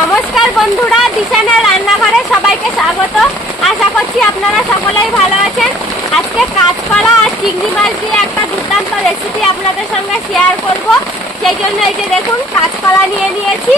নমস্কার বন্ধুরা, দিশানের রান্নাঘরে সবাইকে স্বাগত। আশা করছি আপনারা সকলেই ভালো আছেন। আজকে কাঁচকলা আর চিংড়ি মাছ দিয়ে একটা দুর্দান্ত রেসিপি আপনাদের সঙ্গে শেয়ার করব। সেই জন্য এই যে দেখুন কাঁচকলা নিয়ে নিয়েছি,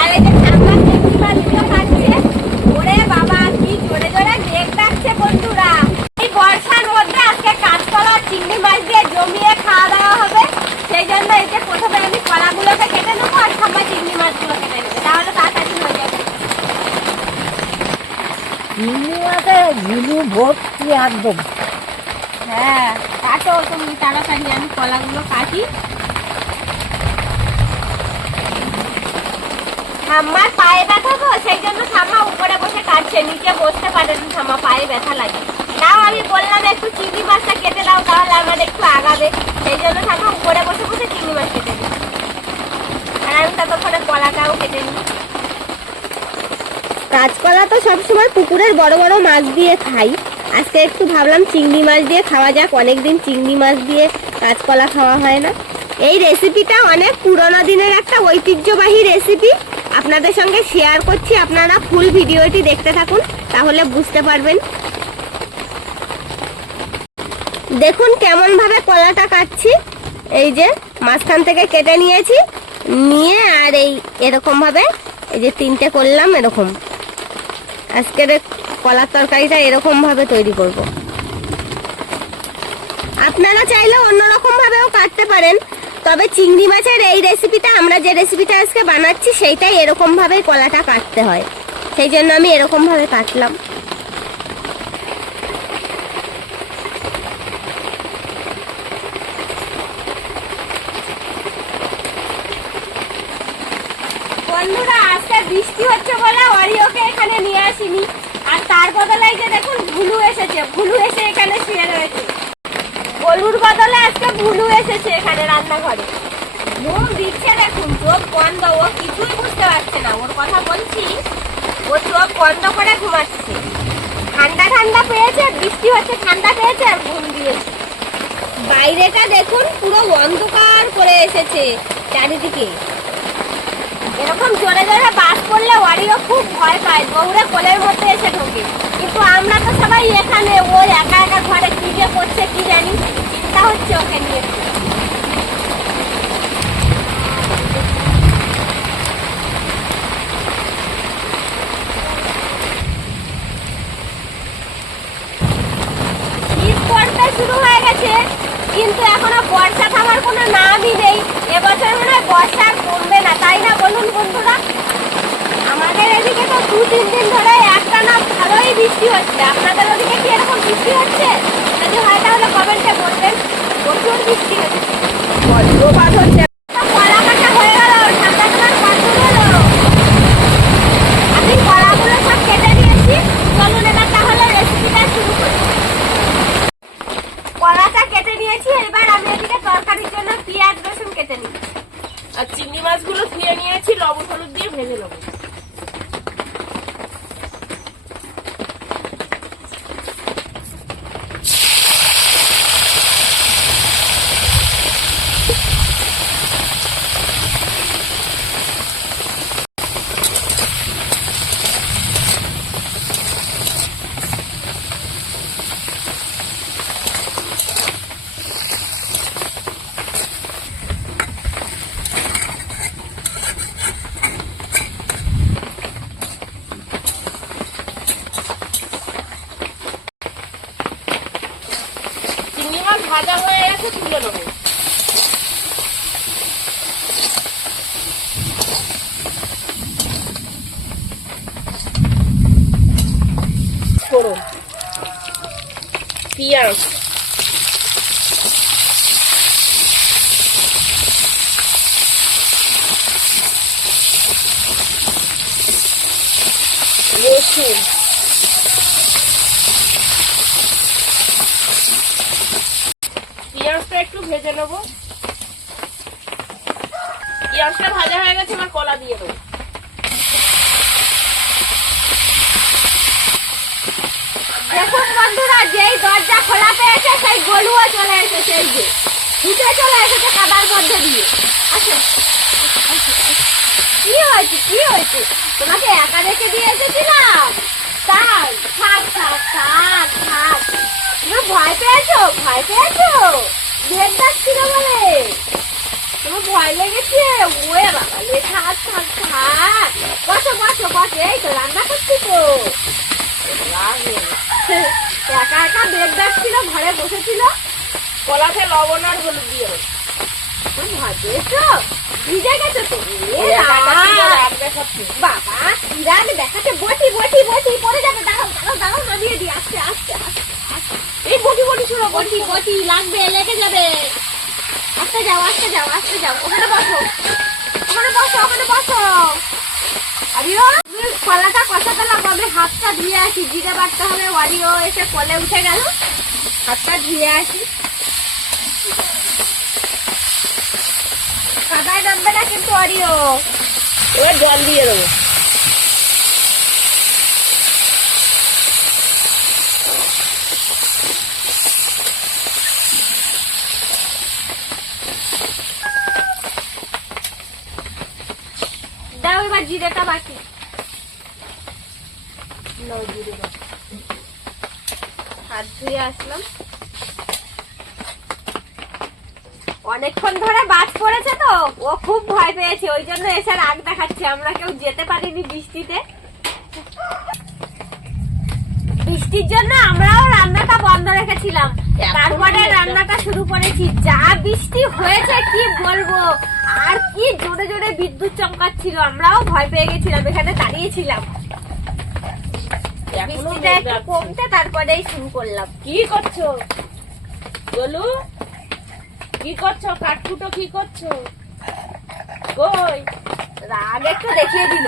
আর এই যে ঠান্ডা চিংড়ি মাছগুলো কাটছে। ওরে বাবা, কি জোরে জোরে মেঘ ডাকছে বন্ধুরা। এই বর্ষার মধ্যে আজকে কাঁচকলা আর চিংড়ি মাছ দিয়ে জমিয়ে খাওয়া দাওয়া হবে। সেই জন্য এই যে প্রথমে আমি কলাগুলোকে কেটে নেবো আর ঠাম্মা চিংড়ি মাছগুলো কেটে নেবো, তাহলে তাড়াতাড়ি হয়ে যাবে। চিংড়ি মাছে ঝুলু ভর্তি একদম। হ্যাঁ, কাটো তুমি তাড়াতাড়ি, আমি কলাগুলো কাটি। ঠাম্মার পায়ে ব্যথা তো, সেই জন্য ঠাম্মা উপরে বসে কাটছে, নিচে বসতে পারেন, ঠাম্মা পায়ে ব্যথা লাগে। তাও আমি বললাম একটু চিংড়ি মাছটা কেটে দাও, তাহলে আমার একটু আগাবে। সেই জন্য ঠাম্মা উপরে বসে বসে চিংড়ি মাছ কেটে দিই, আর আমি ততক্ষণে কলাটাও কেটে নিই। কাঁচকলা তো সবসময় পুকুরের বড় বড় মাছ দিয়ে খাই, আজকে একটু ভাবলাম চিংড়ি মাছ দিয়ে খাওয়া যাক। অনেকদিন চিংড়ি মাছ দিয়ে কাঁচকলা খাওয়া হয় না। এই রেসিপিটা অনেক পুরোনো দিনের একটা ঐতিহ্যবাহী রেসিপি, আপনাদের সঙ্গে শেয়ার করছি। আপনারা ফুল ভিডিওটি দেখতে থাকুন, তাহলে বুঝতে পারবেন। দেখুন কেমন ভাবে কলাটা কাটছি। এই যে মাঝখান থেকে কেটে নিয়েছি, নিয়ে আর এই এরকম ভাবে এই যে তিনটে করলাম। এরকম আজকের কলার তরকারিটা এরকম ভাবে তৈরি করব। আপনারা চাইলে অন্যরকম ভাবেও কাটতে পারেন, তবে চিংড়ি মাছের এই রেসিপিটা, আমরা যে রেসিপিটা আজকে বানাচ্ছি সেইটাই এরকম ভাবেই কলাটা কাটতে হয়, সেই জন্য আমি এরকম ভাবে কাটলাম। বন্ধুরা, আজকে বৃষ্টি হচ্ছে বলে অরিওকে এখানে নিয়ে আসিনি, আর তার বদলে যে দেখুন ভুলু এসেছে। ভুলু এসে এখানে শুয়ে রয়েছে। গলুর বদলে আজকে ভুলু এসেছে এখানে রান্নাঘরে। ঘুম দিচ্ছে দেখুন, চোখ বন্ধ, ও কিছুই বুঝতে পারছে না। ওর কথা বলছি, ও চোখ বন্ধ করে ঘুমাচ্ছে। ঠান্ডা ঠান্ডা পেয়েছে, বৃষ্টি হচ্ছে, ঠান্ডা পেয়েছে আর ঘুম দিয়েছে। বাইরেটা দেখুন পুরো অন্ধকার করে এসেছে চারিদিকে। এরকম জোরে জোরে বাস করলে ওয়ারিও খুব ভয় পায়, দৌড়ে কোলের মধ্যে এসে ঢোকে। কিন্তু আমরা তো সবাই এখানে, ও একা একা ঘরে কি যে করছে কি জানি, চিন্তা হচ্ছে ওকে নিয়ে। শীত পড়তে শুরু হয়ে গেছে, কিন্তু এখনো বর্ষা থামার কোনো নামই নেই। এবছর মনে হয় বর্ষা আর কমবে না, তাই না বলুন বন্ধুরা? আমাদের এদিকে তো 2-3 দিন ধরে একটানা ভালোই বৃষ্টি হচ্ছে। আপনাদের ওদিকে কি এরকম বৃষ্টি হচ্ছে? যদি হয় তাহলে কমেন্টে বলবেন। প্রচুর বৃষ্টি হচ্ছে, বজ্রপাত হচ্ছে। কলা কাটা হয়ে গেল, ঠান্ডা ঠান্ডা কত হলো। আমি কলাগুলো সব কেটে নিয়েছি, চলুন এবার তাহলে রেসিপিটা শুরু করি। কলাটা কেটে নিয়েছি, এবার আমি এদিকে তরকারির জন্য পেঁয়াজ রসুন কেটে নিই। আর চিংড়ি মাছগুলো ধুয়ে নিয়েছি, লবণ হলুদ দিয়ে ভেজে নেবো। ভাজা হয়ে গেছে, তুলে নেবো। পেঁয়াজ, রসুন, পেঁয়াজটা একটু ভেজে নেবো। পেঁয়াজটা ভাজা হয়ে গেছে, এবার কলা দিয়ে দেবো। দেখুন বন্ধুরা, যেই দরজা খোলা পেয়েছে সেই গলুও চলে এসেছে। এই যে ছুটে চলে এসেছে কাদার মধ্যে দিয়ে। আসুন, কি হয়েছে কি হয়েছে? তোমাকে একা রেখে দিয়ে এসেছিলাম। থাক থাক থাক থাক থাক। তুমি ভয় পেয়েছো ভয় পেয়েছো? ভেদ ডাকছিল বলে তোমার ভয় লেগেছে? ওয়ে বাবা লে, থাক থাক থাক। বসো বসো বসো, এই তো রান্না করছি তো। একা একা বেদ ডাকছিল, ঘরে বসেছিল। কলাতে লবণ আর হলুদ দিয়ে দেবো। তুমি ভয় পেয়েছো? ভিজে গেছো তো? বাবা কিরান দেখাতে, বটি বটি বটি পড়ে যাবে। দাঁড়াও দাঁড়াও দাঁড়াও, নামিয়ে দিই আস্তে আস্তে আস্তে আস্তে। এই বটি বটি শুনো, বটি বটি লাগবে, লেগে যাবে। আস্তে যাও আস্তে যাও আস্তে যাও। ওখানে বসো ওখানে বসো ওখানে বসো। আরিও তুমি কলাটা কষাতে লাগো, আমি হাতটা ধুয়ে আসি। জিরে বাটতে হবে। ওয়ারিও এসে কোলে উঠে গেল, হাতটা ধুয়ে আসি। কাদায় নামবে না কিন্তু অরিও। এবার জল দিয়ে দেবো। দাও এবার জিরেটা বাকি। নাও জিরে বাকি। হাত ধুয়ে আসলাম। অনেকক্ষণ ধরে বাজ পড়েছে তো, ও খুব ভয় পেয়েছে, ওই জন্য এসে রাগ দেখাচ্ছে। আমরা কেউ যেতে পারিনি বৃষ্টিতে। বৃষ্টির জন্য আমরাও রান্নাটা বন্ধ রেখেছিলাম, তারপরে রান্নাটা শুরু করেছি। যা বৃষ্টি হয়েছে কি বলবো, আর কি জোরে জোরে বিদ্যুৎ চমকাচ্ছিল, আমরাও ভয় পেয়ে গেছিলাম, এখানে দাঁড়িয়েছিলাম। বৃষ্টিটা একটু কমতে তারপরেই শুরু করলাম। কি করছো বলু? কি করছো? কাঠকুটো কি করছো? কই রাগ একটু দেখিয়ে দিল।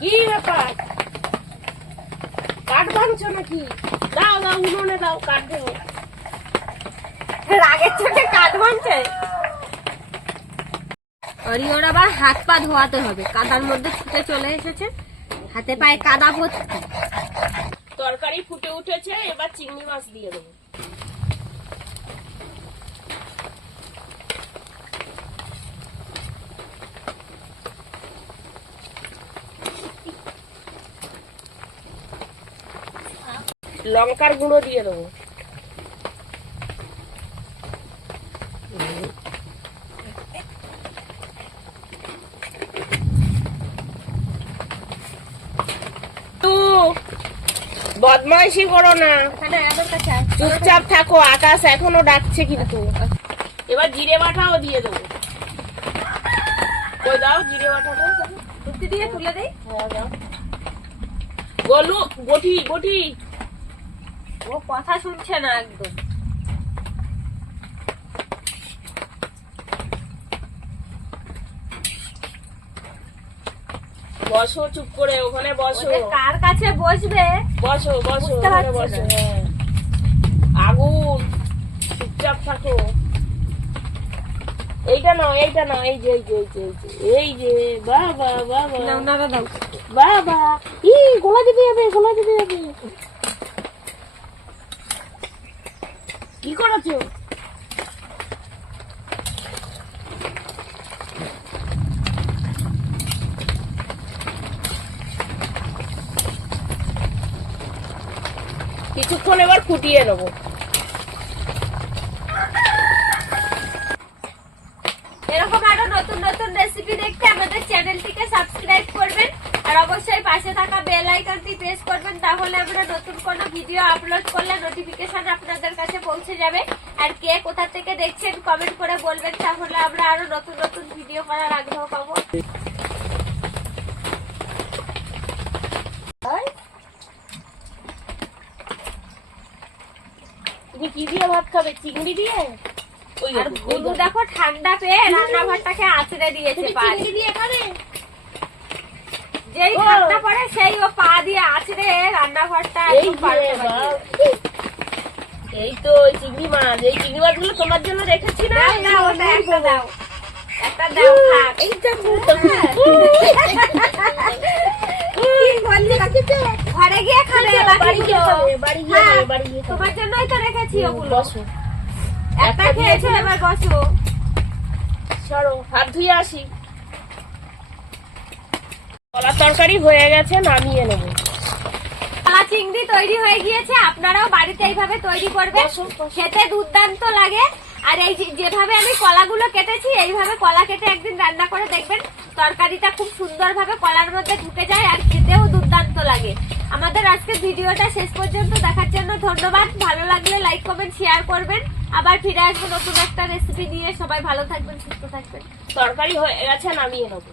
কি ব্যাপার? কাঠ ভাঙছো নাকি? দাও দাও, উনুনে দাও, কাঠ দেবো। রাগের চোখে কাঠ ভাঙছে। অরিওর আবার হাত পা ধোয়াতে হবে, কাদার মধ্যে ছুটে চলে এসেছে, হাতে পায়ে কাদা ভর্তি। তরকারি ফুটে উঠেছে, এবার চিংড়ি মাছ দিয়ে দেবো। লঙ্কার গুঁড়ো দিয়ে দেবো। বদমাইশি করো না, চুপচাপ থাকো। আকাশ এখনো ডাকছে কিন্তু। এবার জিরে বাটাও দিয়ে দেবো। কই দাও জিরে বাটাটা, দিয়ে তুলে দেই। বলু বটি বটি। ও কথা শুনছে না একদম। বসো চুপ করে, ওখানে বসো। কার কাছে বসবে? বসো বসো ওখানে বসো। হ্যাঁ, আগুন, চুপচাপ থাকো। এইটা নাও এইটা নাও, এই যে এই যে এই যে বাবা বাবা দাও বাবা। ই গোলা দিতে যাবে, গোলা দিতে যাবে। কি করেছো? কিছুক্ষণ এবার ফুটিয়ে নেবো। এরকম আরো নতুন নতুন রেসিপি দেখতে আমাদের চ্যানেলটিকে সাবস্ক্রাইব করবেন, আর অবশ্যই পাশে থাকা বেল আইকনটি প্রেস করবেন, তাহলে আমরা নতুন কোনো ভিডিও আপলোড করলে নোটিফিকেশন আপনাদের কাছে পৌঁছে যাবে। আর কে কোথা থেকে দেখছেন কমেন্ট করে বলবেন, তাহলে আমরা আরো নতুন নতুন ভিডিও করার আগ্রহ পাবো। তুমি কি দিয়ে ভাত খাবে? চিংড়ি দিয়ে? আর ভুলু দেখো ঠান্ডা পেয়ে রান্নাঘরটাকে আঁচড়ে দিয়েছে। চিংড়ি দিয়ে খাবে? যেই ঠান্ডা পড়ে সেই ও পা দিয়ে আঁচড়ে রান্নাঘরটা। এই তো চিংড়ি মাছ, এই চিংড়ি মাছগুলো তোমার জন্য রেখেছি না। দাও ওটা একটা দাও, একটা দাও খাক। এইটা ঘরে গিয়ে খাবে, বাড়ি গিয়ে তোমার জন্যই তো রেখেছি ওগুলো। বসো, একটা খেয়েছো, এবার বসো। সরো, হাত ধুয়ে আসি। কলার তরকারি হয়ে গেছে, নামিয়ে নেব। কলা চিংড়ি তৈরি হয়ে গিয়েছে, আপনারাও বাড়িতে এইভাবে তৈরি করবেন, খেতে দুর্দান্ত লাগে। আর এই যেভাবে আমি কলাগুলো কেটেছি এইভাবে কলা কেটে একদিন রান্না করে দেখবেন, তরকারিটা খুব সুন্দরভাবে কলার মধ্যে ঢুকে যায় আর খেতেও দুর্দান্ত লাগে। আমাদের আজকের ভিডিওটা শেষ পর্যন্ত দেখার জন্য ধন্যবাদ। ভালো লাগলে লাইক কমেন্ট শেয়ার করবেন। আবার ফিরে আসবো নতুন একটা রেসিপি নিয়ে। সবাই ভালো থাকবেন, সুস্থ থাকবেন। তরকারি হয়ে গেছে, নামিয়ে নেবো।